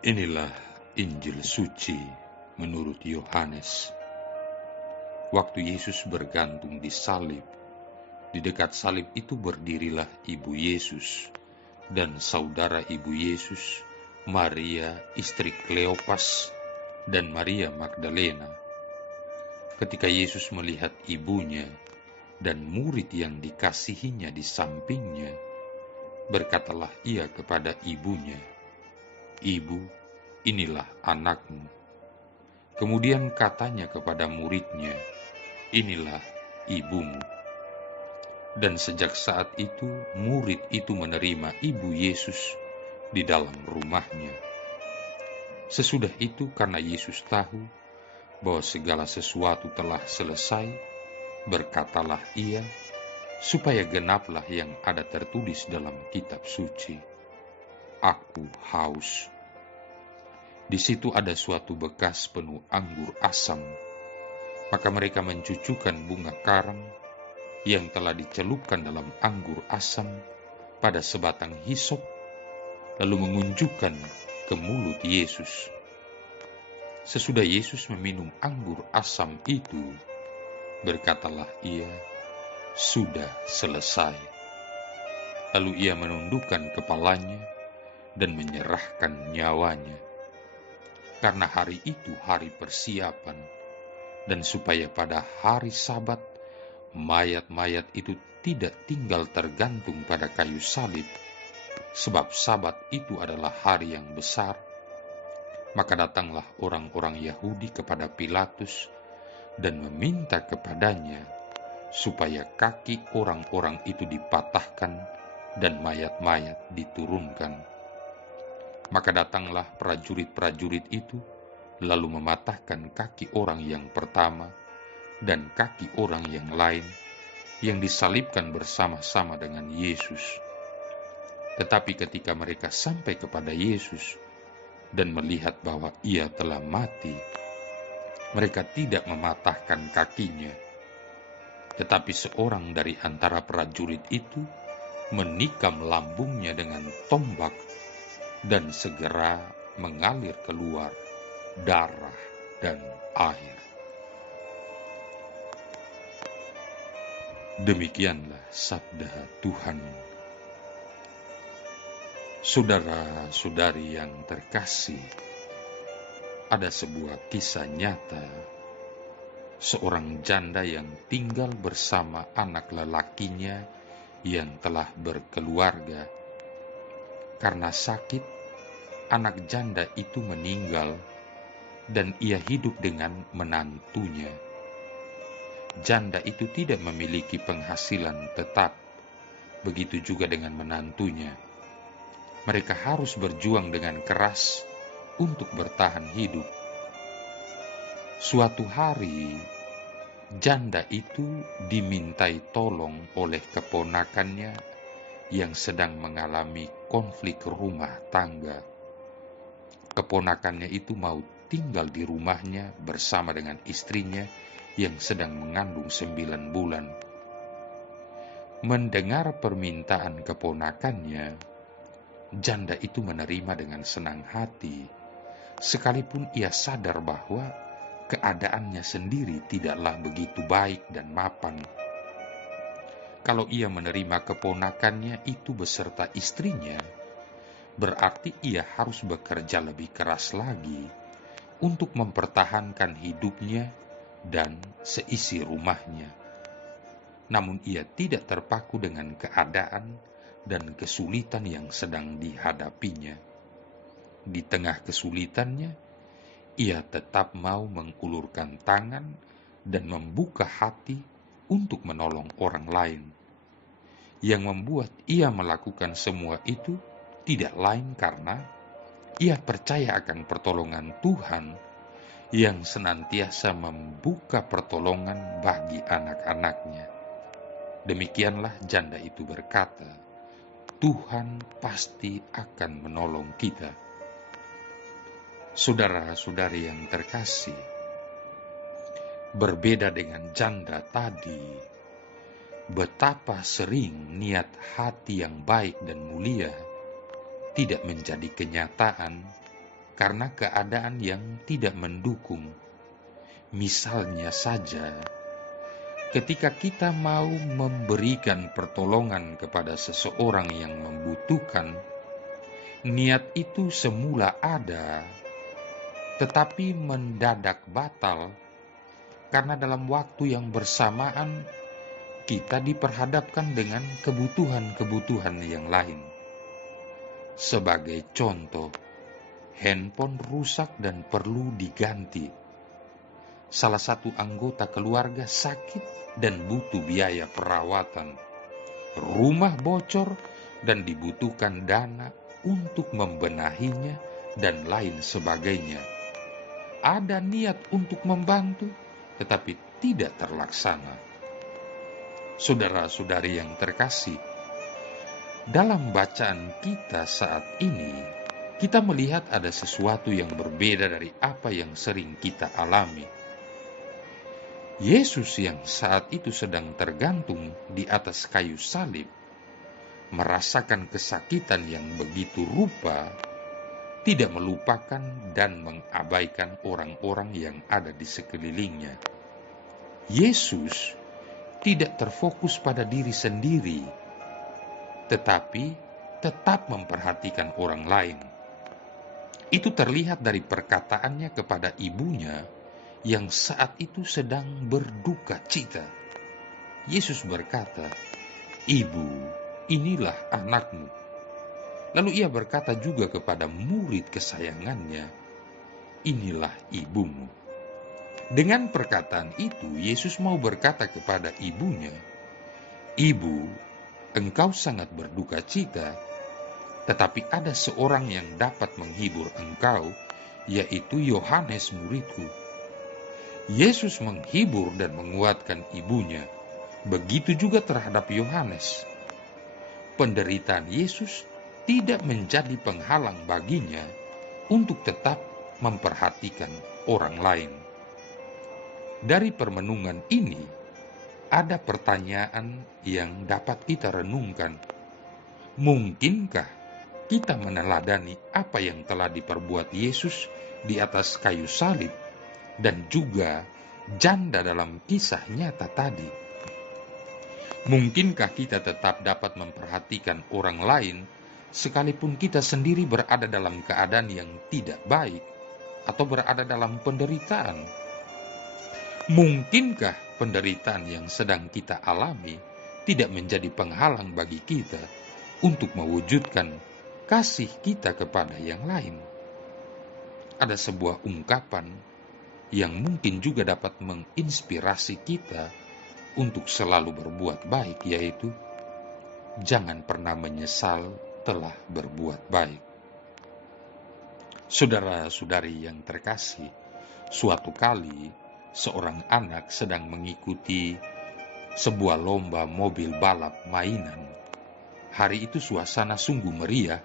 Inilah Injil suci menurut Yohanes. Waktu Yesus bergantung di salib, di dekat salib itu berdirilah ibu Yesus dan saudara ibu Yesus, Maria istri Kleopas dan Maria Magdalena. Ketika Yesus melihat ibunya dan murid yang dikasihinya di sampingnya, berkatalah ia kepada ibunya, "Ibu, inilah anakmu." Kemudian katanya kepada muridnya, "Inilah ibumu." Dan sejak saat itu, murid itu menerima ibu Yesus di dalam rumahnya. Sesudah itu, karena Yesus tahu bahwa segala sesuatu telah selesai, berkatalah ia, supaya genaplah yang ada tertulis dalam kitab suci, "Aku haus." Di situ ada suatu bekas penuh anggur asam. Maka mereka mencucukkan bunga karang yang telah dicelupkan dalam anggur asam pada sebatang hisop, lalu mengunjukkan ke mulut Yesus. Sesudah Yesus meminum anggur asam itu, berkatalah ia, "Sudah selesai." Lalu ia menundukkan kepalanya dan menyerahkan nyawanya. Karena hari itu hari persiapan, dan supaya pada hari Sabat, mayat-mayat itu tidak tinggal tergantung pada kayu salib, sebab Sabat itu adalah hari yang besar, maka datanglah orang-orang Yahudi kepada Pilatus dan meminta kepadanya supaya kaki orang-orang itu dipatahkan dan mayat-mayat diturunkan. Maka datanglah prajurit-prajurit itu, lalu mematahkan kaki orang yang pertama dan kaki orang yang lain, yang disalibkan bersama-sama dengan Yesus. Tetapi ketika mereka sampai kepada Yesus dan melihat bahwa ia telah mati, mereka tidak mematahkan kakinya. Tetapi seorang dari antara prajurit itu menikam lambungnya dengan tombak, dan segera mengalir keluar darah dan air. Demikianlah sabda Tuhan. Saudara-saudari yang terkasih, ada sebuah kisah nyata seorang janda yang tinggal bersama anak lelakinya yang telah berkeluarga. Karena sakit, anak janda itu meninggal dan ia hidup dengan menantunya. Janda itu tidak memiliki penghasilan tetap, begitu juga dengan menantunya. Mereka harus berjuang dengan keras untuk bertahan hidup. Suatu hari, janda itu dimintai tolong oleh keponakannya yang sedang mengalami konflik rumah tangga. Keponakannya itu mau tinggal di rumahnya bersama dengan istrinya yang sedang mengandung 9 bulan. Mendengar permintaan keponakannya, janda itu menerima dengan senang hati, sekalipun ia sadar bahwa keadaannya sendiri tidaklah begitu baik dan mapan. Kalau ia menerima keponakannya itu beserta istrinya, berarti ia harus bekerja lebih keras lagi untuk mempertahankan hidupnya dan seisi rumahnya. Namun ia tidak terpaku dengan keadaan dan kesulitan yang sedang dihadapinya. Di tengah kesulitannya, ia tetap mau mengulurkan tangan dan membuka hati untuk menolong orang lain. Yang membuat ia melakukan semua itu tidak lain karena ia percaya akan pertolongan Tuhan yang senantiasa membuka pertolongan bagi anak-anaknya. Demikianlah janda itu berkata, "Tuhan pasti akan menolong kita." Saudara-saudari yang terkasih, berbeda dengan janda tadi, betapa sering niat hati yang baik dan mulia tidak menjadi kenyataan karena keadaan yang tidak mendukung. Misalnya saja, ketika kita mau memberikan pertolongan kepada seseorang yang membutuhkan, niat itu semula ada, tetapi mendadak batal karena dalam waktu yang bersamaan kita diperhadapkan dengan kebutuhan-kebutuhan yang lain. Sebagai contoh, handphone rusak dan perlu diganti. Salah satu anggota keluarga sakit dan butuh biaya perawatan. Rumah bocor dan dibutuhkan dana untuk membenahinya dan lain sebagainya. Ada niat untuk membantu, tetapi tidak terlaksana. Saudara-saudari yang terkasih, dalam bacaan kita saat ini, kita melihat ada sesuatu yang berbeda dari apa yang sering kita alami. Yesus yang saat itu sedang tergantung di atas kayu salib, merasakan kesakitan yang begitu rupa, tidak melupakan dan mengabaikan orang-orang yang ada di sekelilingnya. Yesus tidak terfokus pada diri sendiri, tetapi tetap memperhatikan orang lain. Itu terlihat dari perkataannya kepada ibunya yang saat itu sedang berduka cita. Yesus berkata, "Ibu, inilah anakmu." Lalu ia berkata juga kepada murid kesayangannya, "Inilah ibumu." Dengan perkataan itu, Yesus mau berkata kepada ibunya, "Ibu, engkau sangat berduka cita, tetapi ada seorang yang dapat menghibur engkau, yaitu Yohanes muridku." Yesus menghibur dan menguatkan ibunya. Begitu juga terhadap Yohanes. Penderitaan Yesus tidak menjadi penghalang baginya untuk tetap memperhatikan orang lain. Dari permenungan ini, ada pertanyaan yang dapat kita renungkan. Mungkinkah kita meneladani apa yang telah diperbuat Yesus di atas kayu salib dan juga janda dalam kisah nyata tadi? Mungkinkah kita tetap dapat memperhatikan orang lain sekalipun kita sendiri berada dalam keadaan yang tidak baik atau berada dalam penderitaan? Mungkinkah penderitaan yang sedang kita alami tidak menjadi penghalang bagi kita untuk mewujudkan kasih kita kepada yang lain? Ada sebuah ungkapan yang mungkin juga dapat menginspirasi kita untuk selalu berbuat baik, yaitu jangan pernah menyesal telah berbuat baik. Saudara-saudari yang terkasih, suatu kali seorang anak sedang mengikuti sebuah lomba mobil balap mainan. Hari itu suasana sungguh meriah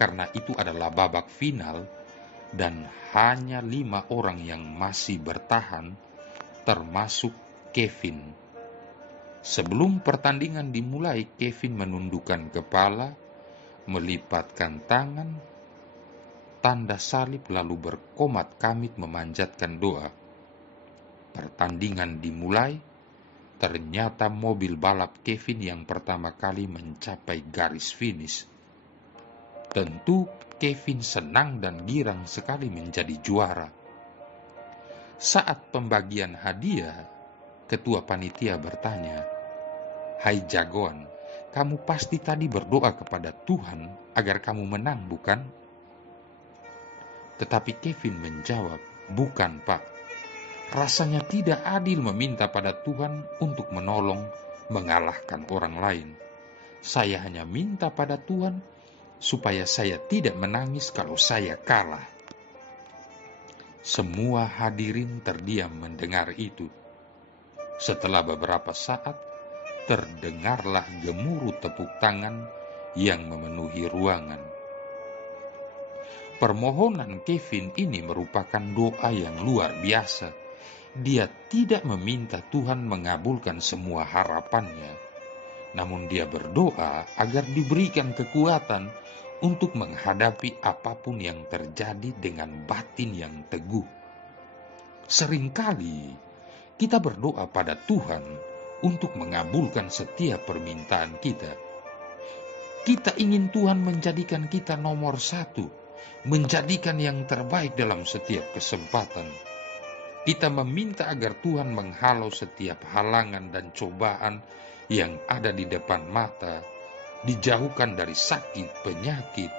karena itu adalah babak final dan hanya 5 orang yang masih bertahan, termasuk Kevin. Sebelum pertandingan dimulai, Kevin menundukkan kepala, melipatkan tangan, tanda salib, lalu berkomat kamit memanjatkan doa. Pertandingan dimulai. Ternyata mobil balap Kevin yang pertama kali mencapai garis finish. Tentu Kevin senang dan girang sekali menjadi juara. Saat pembagian hadiah, ketua panitia bertanya, "Hai jagoan, kamu pasti tadi berdoa kepada Tuhan agar kamu menang, bukan?" Tetapi Kevin menjawab, "Bukan, Pak. Rasanya tidak adil meminta pada Tuhan untuk menolong, mengalahkan orang lain. Saya hanya minta pada Tuhan supaya saya tidak menangis kalau saya kalah." Semua hadirin terdiam mendengar itu. Setelah beberapa saat, terdengarlah gemuruh tepuk tangan yang memenuhi ruangan. Permohonan Kevin ini merupakan doa yang luar biasa. Dia tidak meminta Tuhan mengabulkan semua harapannya, namun dia berdoa agar diberikan kekuatan untuk menghadapi apapun yang terjadi dengan batin yang teguh. Seringkali kita berdoa pada Tuhan untuk mengabulkan setiap permintaan kita. Kita ingin Tuhan menjadikan kita nomor satu, menjadikan yang terbaik dalam setiap kesempatan. Kita meminta agar Tuhan menghalau setiap halangan dan cobaan yang ada di depan mata, dijauhkan dari sakit, penyakit.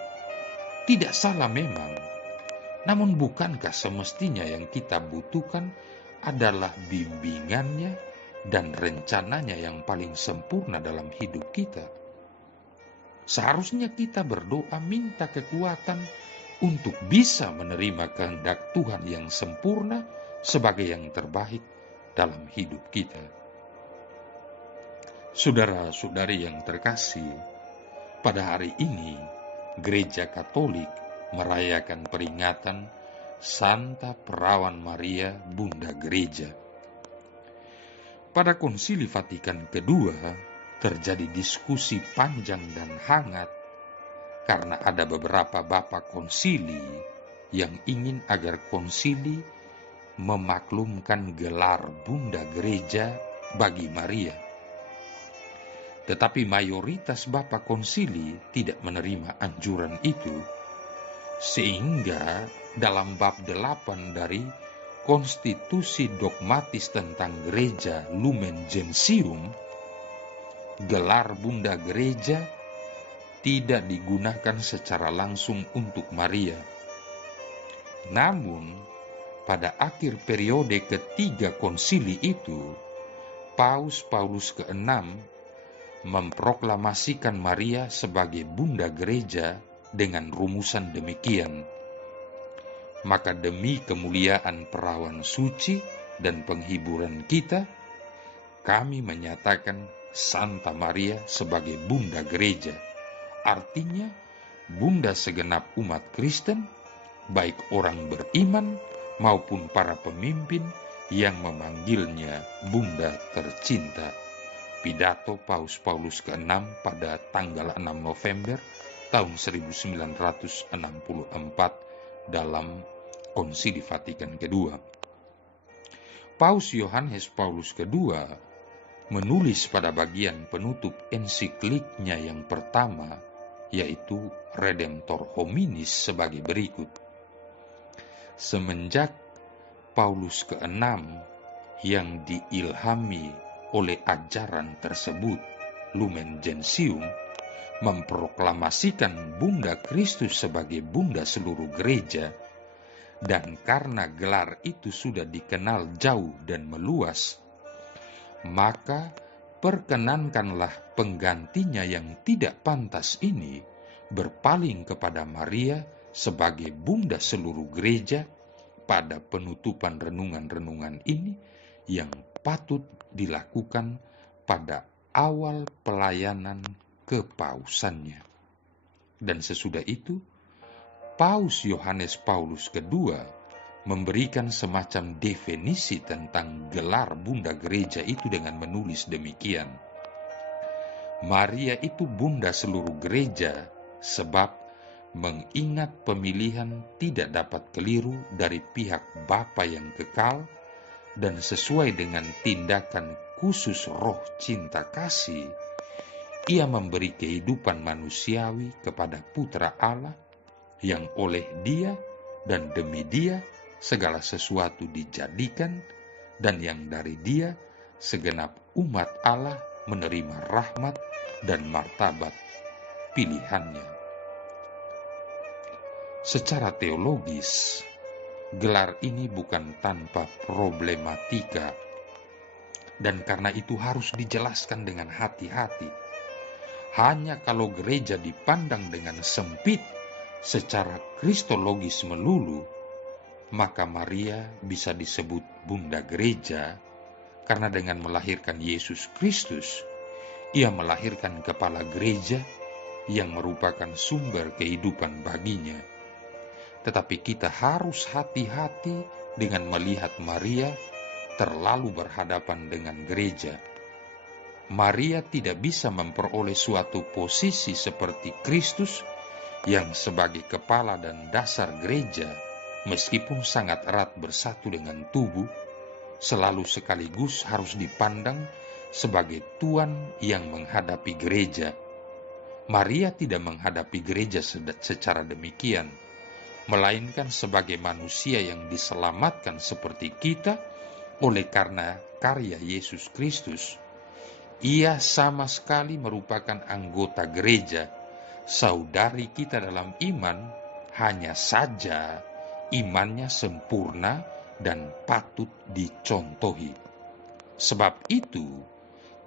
Tidak salah memang, namun bukankah semestinya yang kita butuhkan adalah bimbingannya dan rencananya yang paling sempurna dalam hidup kita? Seharusnya kita berdoa minta kekuatan untuk bisa menerima kehendak Tuhan yang sempurna sebagai yang terbaik dalam hidup kita. Saudara-saudari yang terkasih, pada hari ini Gereja Katolik merayakan peringatan Santa Perawan Maria Bunda Gereja. Pada Konsili Vatikan II terjadi diskusi panjang dan hangat karena ada beberapa bapak konsili yang ingin agar konsili memaklumkan gelar Bunda Gereja bagi Maria. Tetapi mayoritas bapak konsili tidak menerima anjuran itu, sehingga dalam bab 8 dari Konstitusi Dogmatis tentang Gereja Lumen Gentium, gelar Bunda Gereja tidak digunakan secara langsung untuk Maria. Namun, pada akhir periode ketiga konsili itu, Paus Paulus ke-6 memproklamasikan Maria sebagai Bunda Gereja dengan rumusan demikian. Maka demi kemuliaan perawan suci dan penghiburan kita, kami menyatakan Santa Maria sebagai Bunda Gereja. Artinya, Bunda segenap umat Kristen, baik orang beriman maupun para pemimpin yang memanggilnya Bunda tercinta. Pidato Paus Paulus ke-6 pada tanggal 6 November tahun 1964 dalam Konsili Vatikan II. Paus Yohanes Paulus II menulis pada bagian penutup ensikliknya yang pertama, yaitu Redemptor Hominis, sebagai berikut. Semenjak Paulus ke-6 yang diilhami oleh ajaran tersebut, Lumen Gentium, memproklamasikan Bunda Kristus sebagai Bunda seluruh gereja, dan karena gelar itu sudah dikenal jauh dan meluas, maka perkenankanlah penggantinya yang tidak pantas ini berpaling kepada Maria sebagai Bunda seluruh gereja pada penutupan renungan-renungan ini yang patut dilakukan pada awal pelayanan kepausannya. Dan sesudah itu, Paus Yohanes Paulus II memberikan semacam definisi tentang gelar Bunda Gereja itu dengan menulis demikian. Maria itu Bunda seluruh gereja sebab mengingat pemilihan tidak dapat keliru dari pihak Bapa yang kekal dan sesuai dengan tindakan khusus roh cinta kasih, ia memberi kehidupan manusiawi kepada Putra Allah yang oleh Dia dan demi Dia segala sesuatu dijadikan dan yang dari Dia segenap umat Allah menerima rahmat dan martabat pilihannya. Secara teologis, gelar ini bukan tanpa problematika, dan karena itu harus dijelaskan dengan hati-hati. Hanya kalau gereja dipandang dengan sempit secara kristologis melulu, maka Maria bisa disebut Bunda Gereja, karena dengan melahirkan Yesus Kristus, ia melahirkan kepala gereja yang merupakan sumber kehidupan baginya. Tetapi kita harus hati-hati dengan melihat Maria terlalu berhadapan dengan gereja. Maria tidak bisa memperoleh suatu posisi seperti Kristus yang sebagai kepala dan dasar gereja, meskipun sangat erat bersatu dengan tubuh, selalu sekaligus harus dipandang sebagai tuan yang menghadapi gereja. Maria tidak menghadapi gereja secara demikian, melainkan sebagai manusia yang diselamatkan seperti kita oleh karena karya Yesus Kristus. Ia sama sekali merupakan anggota gereja, saudari kita dalam iman, hanya saja imannya sempurna dan patut dicontohi. Sebab itu,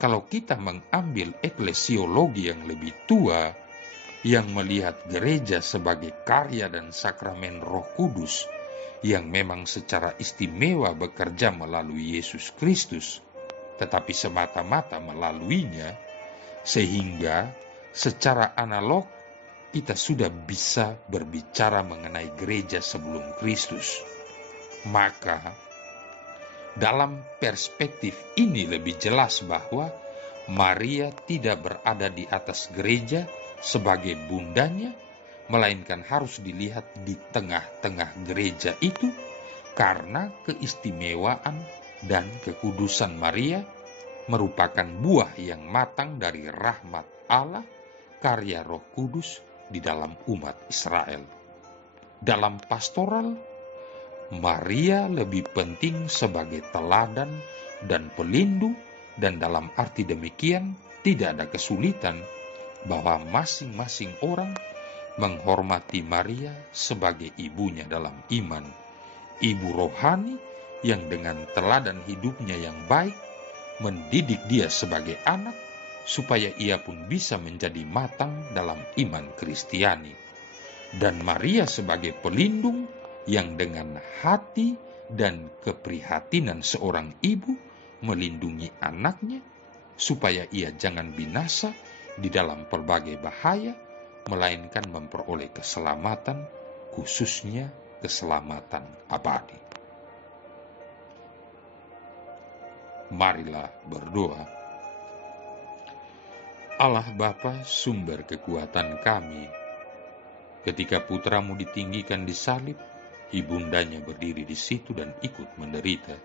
kalau kita mengambil eklesiologi yang lebih tua, yang melihat gereja sebagai karya dan sakramen Roh Kudus, yang memang secara istimewa bekerja melalui Yesus Kristus, tetapi semata-mata melaluinya, sehingga secara analog kita sudah bisa berbicara mengenai gereja sebelum Kristus. Maka dalam perspektif ini lebih jelas bahwa Maria tidak berada di atas gereja sebagai bundanya, melainkan harus dilihat di tengah-tengah gereja itu karena keistimewaan dan kekudusan Maria merupakan buah yang matang dari rahmat Allah, karya Roh Kudus di dalam umat Israel. Dalam pastoral, Maria lebih penting sebagai teladan dan pelindung, dan dalam arti demikian tidak ada kesulitan bahwa masing-masing orang menghormati Maria sebagai ibunya dalam iman, ibu rohani yang dengan teladan hidupnya yang baik mendidik dia sebagai anak supaya ia pun bisa menjadi matang dalam iman Kristiani, dan Maria sebagai pelindung yang dengan hati dan keprihatinan seorang ibu melindungi anaknya supaya ia jangan binasa di dalam berbagai bahaya, melainkan memperoleh keselamatan, khususnya keselamatan abadi. Marilah berdoa. Allah Bapa, sumber kekuatan kami, ketika putramu ditinggikan di salib, ibundanya berdiri di situ dan ikut menderita.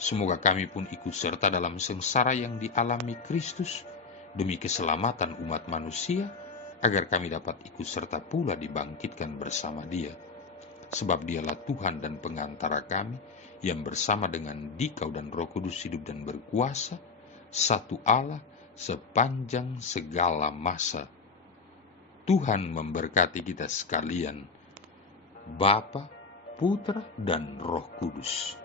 Semoga kami pun ikut serta dalam sengsara yang dialami Kristus demi keselamatan umat manusia, agar kami dapat ikut serta pula dibangkitkan bersama Dia. Sebab Dialah Tuhan dan pengantara kami, yang bersama dengan Dikau dan Roh Kudus hidup dan berkuasa, satu Allah sepanjang segala masa. Tuhan memberkati kita sekalian, Bapa, Putra, dan Roh Kudus.